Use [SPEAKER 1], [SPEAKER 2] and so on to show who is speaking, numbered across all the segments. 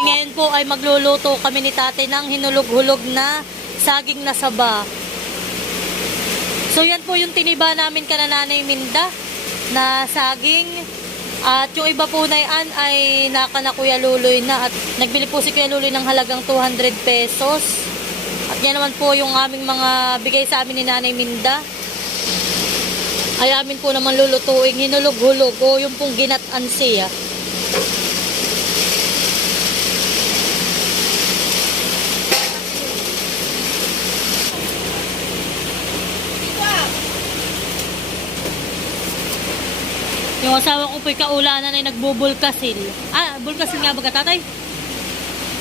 [SPEAKER 1] Ngayon po ay magluluto kami ni tatay ng hinulog-hulog na saging na saba. So yan po yung tiniba namin kana Nanay Minda na saging. At yung iba po na yan ay naka na Kuya Luloy na at nagbili po si Kuya Luloy ng halagang 200 pesos. At yan naman po yung aming mga bigay sa amin ni Nanay Minda. Ay amin po naman lulutuin hinulog-hulog o yung pong ginat-an siya. Yung asawa ko po'y kaulanan ay nagbubulkasil. Ah, bulkasil nga ba ka, tatay?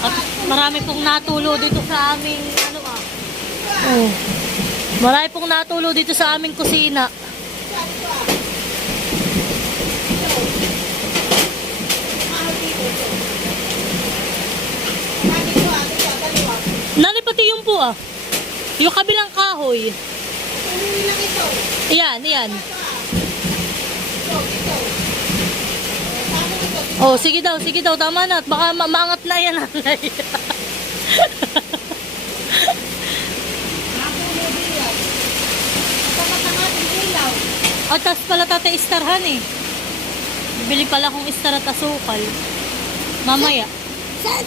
[SPEAKER 1] At marami pong natulo dito sa aming, ano ah. Oh. Marami pong natulo dito sa aming kusina. Nani pati yung po ah. Yung kabilang kahoy. Iyan, iyan. Oh, sige daw, sige daw, tama na. Baka ma- maangat na yan, nanay. O, tas pala tatay istarhan eh. Bili pala kong istar at asukal. Mamaya. Saan?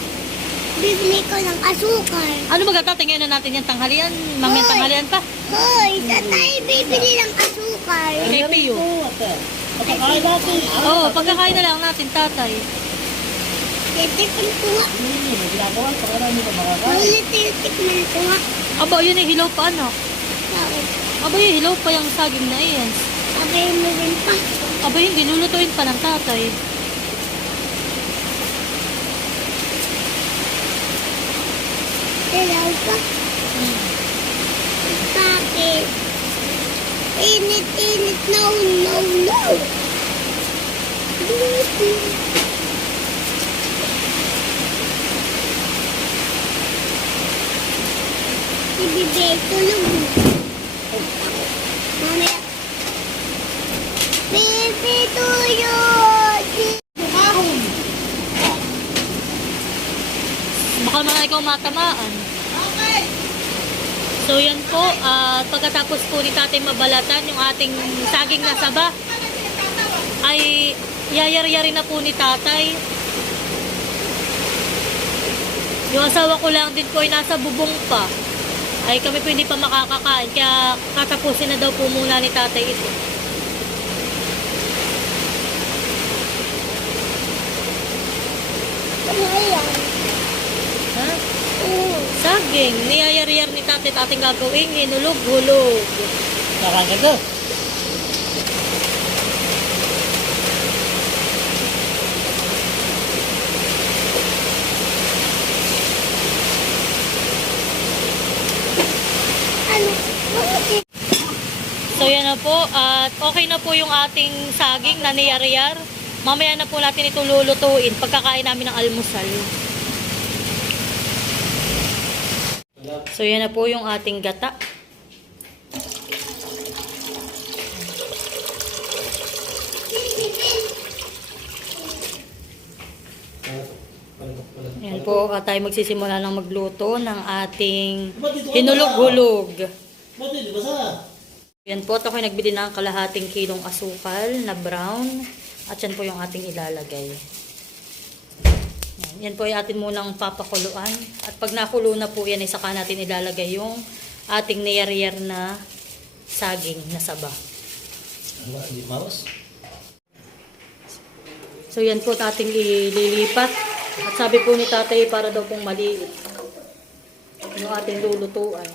[SPEAKER 1] Bibili ko ng asukal.
[SPEAKER 2] Ano ngayon na natin yung tanghalian? Mamaya Hoy! tanghalian pa?
[SPEAKER 1] Hoy, saan tayo bibili ng asukal? Kay Pio.
[SPEAKER 2] Pagkakain natin. Oo, oh, pagkakain na lang natin, tatay. Titikman ko nga. Aba, yun yung hilaw pa, anak. Bakit? Aba, yung hilaw pa yung saging na iyan. Abay mo rin pa. Aba, yung dinulutuin pa ng tatay.
[SPEAKER 1] Dilaw pa. Init-init. No, no, no. Si Bibi tulog.
[SPEAKER 2] Mamaya. Bibi tulog. Baka mga ikaw matamaan. So yan po, at pagkatapos po ni tatay mabalatan yung ating saging na saba, ay yayari-yari na po ni tatay. Yung asawa ko lang din po ay nasa bubong pa. Ay kami po hindi pa makakakain, kaya katapusin na daw po muna ni tatay ito. Ano yan? Ha? Oo. Saging, niyayari-yari ni tatay at ating gagawin, hinulog-hulog. Nakakaganda. Ano? Bakit? So yan na po, at okay na po yung ating saging na niyariyar. Mamaya na po natin ito lulutuin pagkakain namin ng almusal. So yan na po yung ating gata. Yan po, at tayo magsisimula ng magluto ng ating hinulog-hulog. Yan po, at ako'y nagbili ng kalahating kilong asukal na brown. At yan po yung ating ilalagay. Yan, po ay atin munang papakuluan. At pag nakulo na po yan, ay saka natin ilalagay yung ating niyariyar na saging na saba. Ano? So yan po at ating ililipat. At sabi po ni tatay para daw pong maliit. Yung ating lulutuan.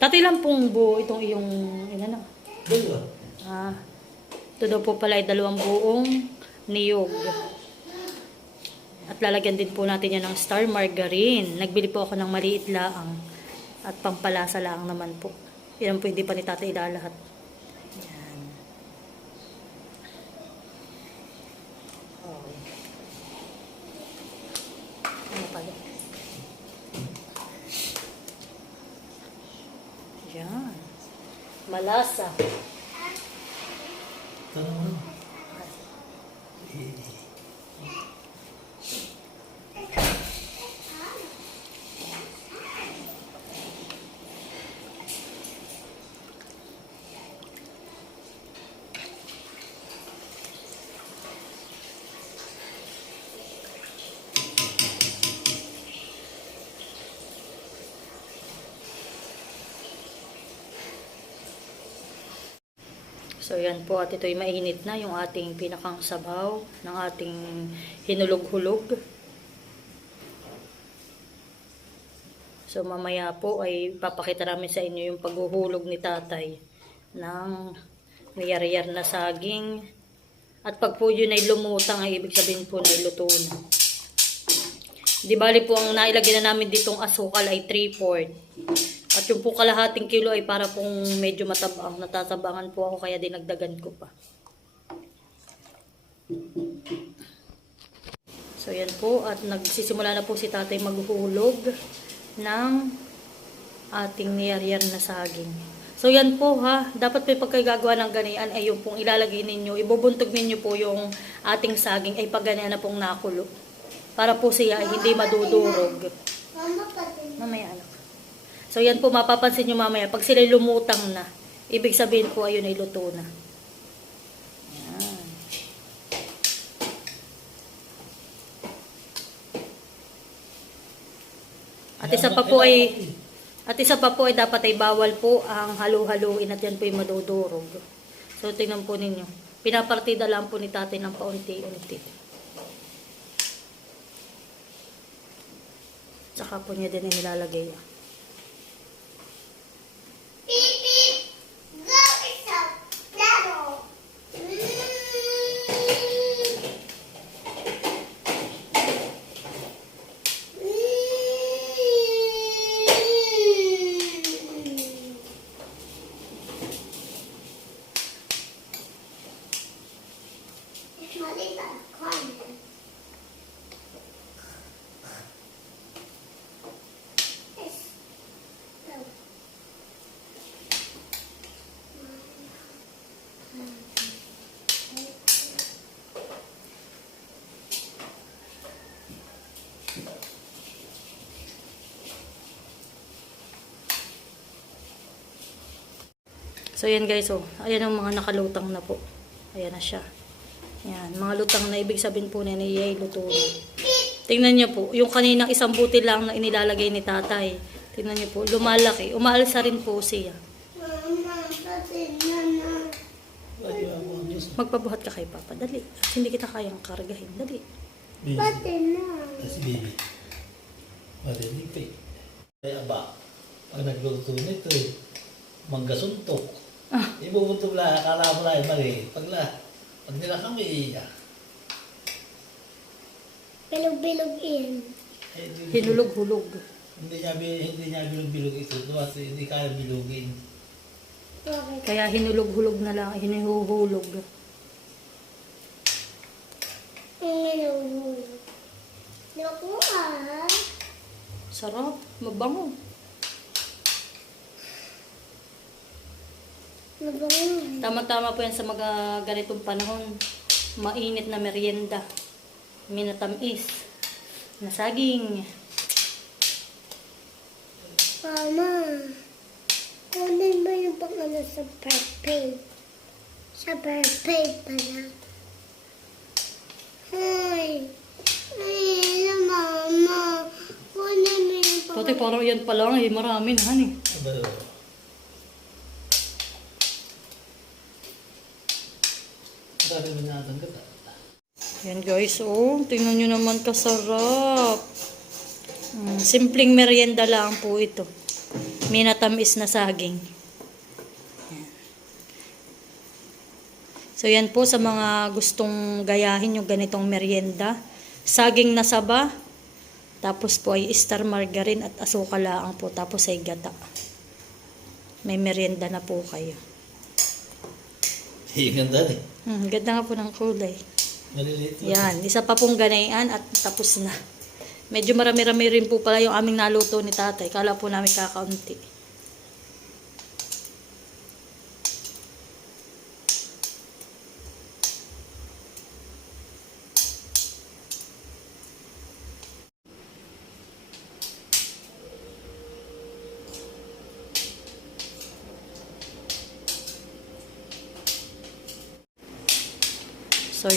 [SPEAKER 2] Tatay lang pong buo itong iyong inano. Dalawa. Ah, ito daw po pala ay dalawang buong niyog. At lalagyan din po natin yan ng star margarine. Nagbili po ako ng maliit laang. At pampalasa lang naman po. Yan po hindi pa ni tatay ilalahat. Yan. Ano pala? Yan malasa. Tanong mo. So yan po at ito'y mainit na yung ating pinakang sabaw ng ating hinulog-hulog. So mamaya po ay papakita namin sa inyo yung paghuhulog ni tatay ng niyariyar na saging. At pag po yun ay lumutang ay ibig sabihin po na luto na. Di bali po ang nailagay na namin ditong asukal ay 3-4. At yung po kalahating kilo ay para pong medyo matabang. Natatabangan po ako kaya dinagdagan ko pa. So yan po at nagsisimula na po si tatay maghuhulog ng ating niyariyar na saging. So yan po ha, dapat may pagkagagawa ng ganian ay yung pong ilalagay ninyo, ibubuntog ninyo po yung ating saging ay pag ganyan na pong nakulo. Para po siya ay hindi madudurog. Mamaya anak. So yan po mapapansin nyo mamaya pag sila lumutang na. Ibig sabihin po ayun ay luto na. Yan. At isa pa po ay at isa pa po ay dapat ay bawal po ang halu-haluin at yan po ay madudurog. So tingnan po ninyo. Pinapartida lang po ni tatay ng paunti-unti. Tsaka po niya din nilalagay. Beep, Piti. So yan guys, oh. Ayan ang mga nakalutang na po. Ayan na siya. Yan, mga lutang na ibig sabihin po na niya luto na. Tingnan niyo po, yung kaninang isang butil lang na inilalagay ni tatay. Tingnan niyo po, lumalaki. Umaalsa rin po siya. Pati na ang. Magpabuhat ka kay Papa, dali. At hindi kita kayang kargahin, dali. Pati na. Tapos baby. Marinig pa eh. Ay, aba. Pag nagluto nito eh.
[SPEAKER 1] Manggasuntok. Ah. Ibubuntog lang. Akala mo lang eh, mali. Pag la. Pag nila kami, iya. Bilog-bilog in.
[SPEAKER 2] Eh, di- Hinulog-hulog.
[SPEAKER 3] Hindi niya, bi- hindi niya bilog-bilog ito. Kasi hindi kaya bilugin.
[SPEAKER 2] Bakit? Kaya hinulog-hulog na lang, hinuhulog. Ang Naku ah. Sarap, mabango. Tama-tama po yan sa mga ganitong panahon. Mainit na merienda. Minatamis. Na saging.
[SPEAKER 1] Mama, kunin mo yung pang ano sa perfect. Sa perfect pala. Hoy.
[SPEAKER 2] Ay, na mama. Kunin mo yung pang Pati parang yan pa lang, eh, marami na, hani. Aba, Dami mo na atang gata. Yan guys, oh. Tingnan nyo naman kasarap. Mm, simpleng merienda lang po ito. Minatamis na saging. So yan po sa mga gustong gayahin yung ganitong merienda. Saging na saba. Tapos po ay star margarine at asukal lang po. Tapos ay gata. May merienda na po kayo. Eh, ganda eh. Hmm, ganda nga po ng kulay. Maliliit. lang. Yan, isa pa pong ganayan at tapos na. Medyo marami-rami rin po pala yung aming naluto ni tatay. Kala po namin kakaunti.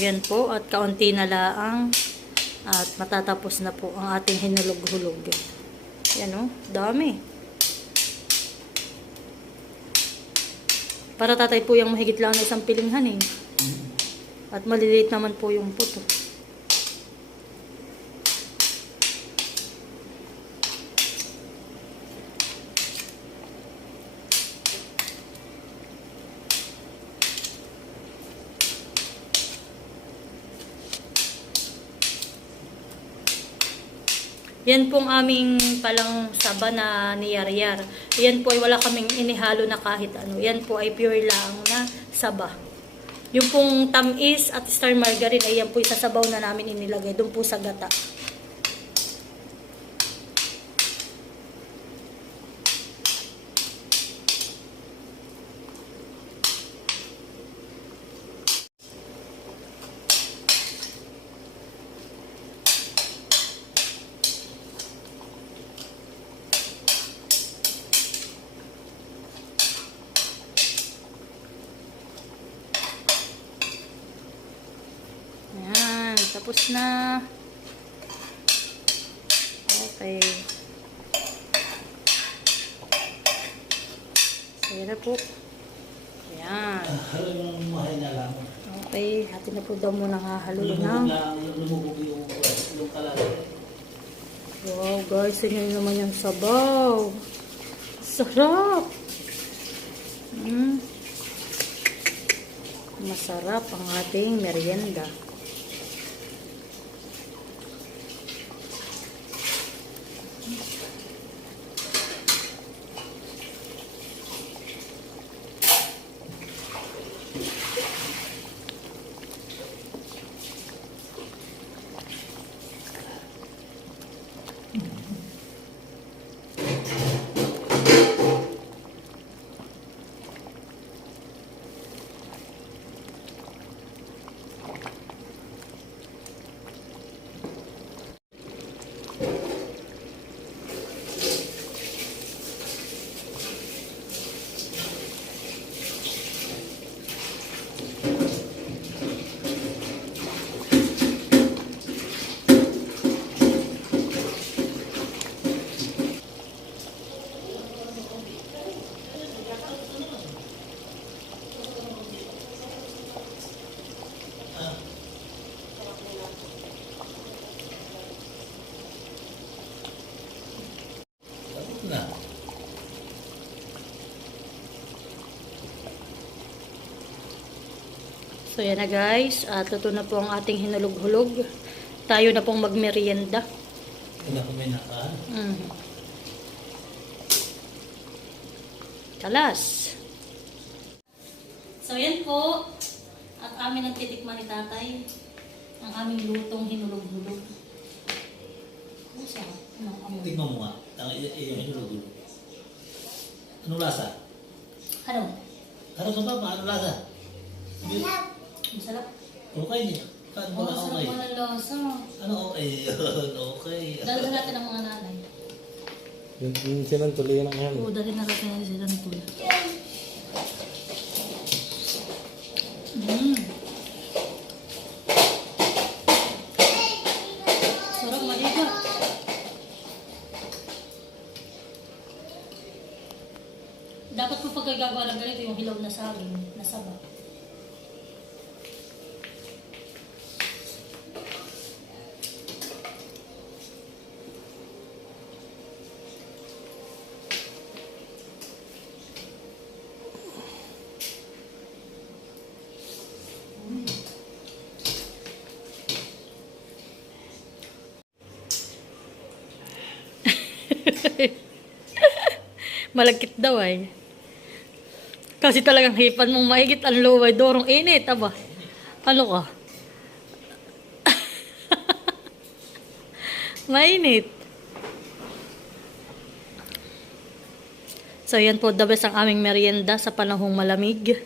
[SPEAKER 2] So, yan po. At kaunti na laang. At matatapos na po ang ating hinulog-hulog. Yan o. Dami. Para tatay po yung mahigit lang na isang pilinghan eh. At maliliit naman po yung puto. Yan pong aming palang saba na niyar-yar. Yan po ay wala kaming inihalo na kahit ano. Yan po ay pure lang na saba. Yung pong tamis at star margarine ay yan po sa sabaw na namin inilagay. Doon po sa gata. Ayan, tapos na. Okay. Sige na po. Ayan. Halo yung mahay. Okay, atin na po daw muna hahaluin Lumubog na. lumubog yung, yung kalalay. Wow, guys, yun naman yung sabaw. Sarap! Mm. Masarap ang ating merienda. Tapos So yan na guys, at luto na po ang ating hinulog-hulog. Tayo na pong magmerienda. Hindi na kumain na ka. Mhm. Kalas. So yan po, at amin ang titikman ni tatay, ang aming lutong hinulog-hulog.
[SPEAKER 3] Ang sarap. Ang amoy. Tingnan mo nga. Ang i- i- yung hinulog Ano lasa? Ano? Ano sa baba? Ano lasa?
[SPEAKER 2] Sabi- Masarap. Okay niya. Oo, ba sarap okay? mo ng lasa.
[SPEAKER 3] Ano okay? okay.
[SPEAKER 2] Dalawa natin ang mga nanay.
[SPEAKER 3] Yung, yung sinantuloy ng yan.
[SPEAKER 2] Oo, dali na natin ang sila ng tula. Mm. Sarap maliga. Dapat po pag gagawa ng ganito yung hilaw na saging, na saba. Malagkit daw ay. Kasi talagang hipan mong mahigit ang luway. Dorong init, aba. Ano ka? Mainit. So, yan po, the best ang aming merienda sa panahong malamig.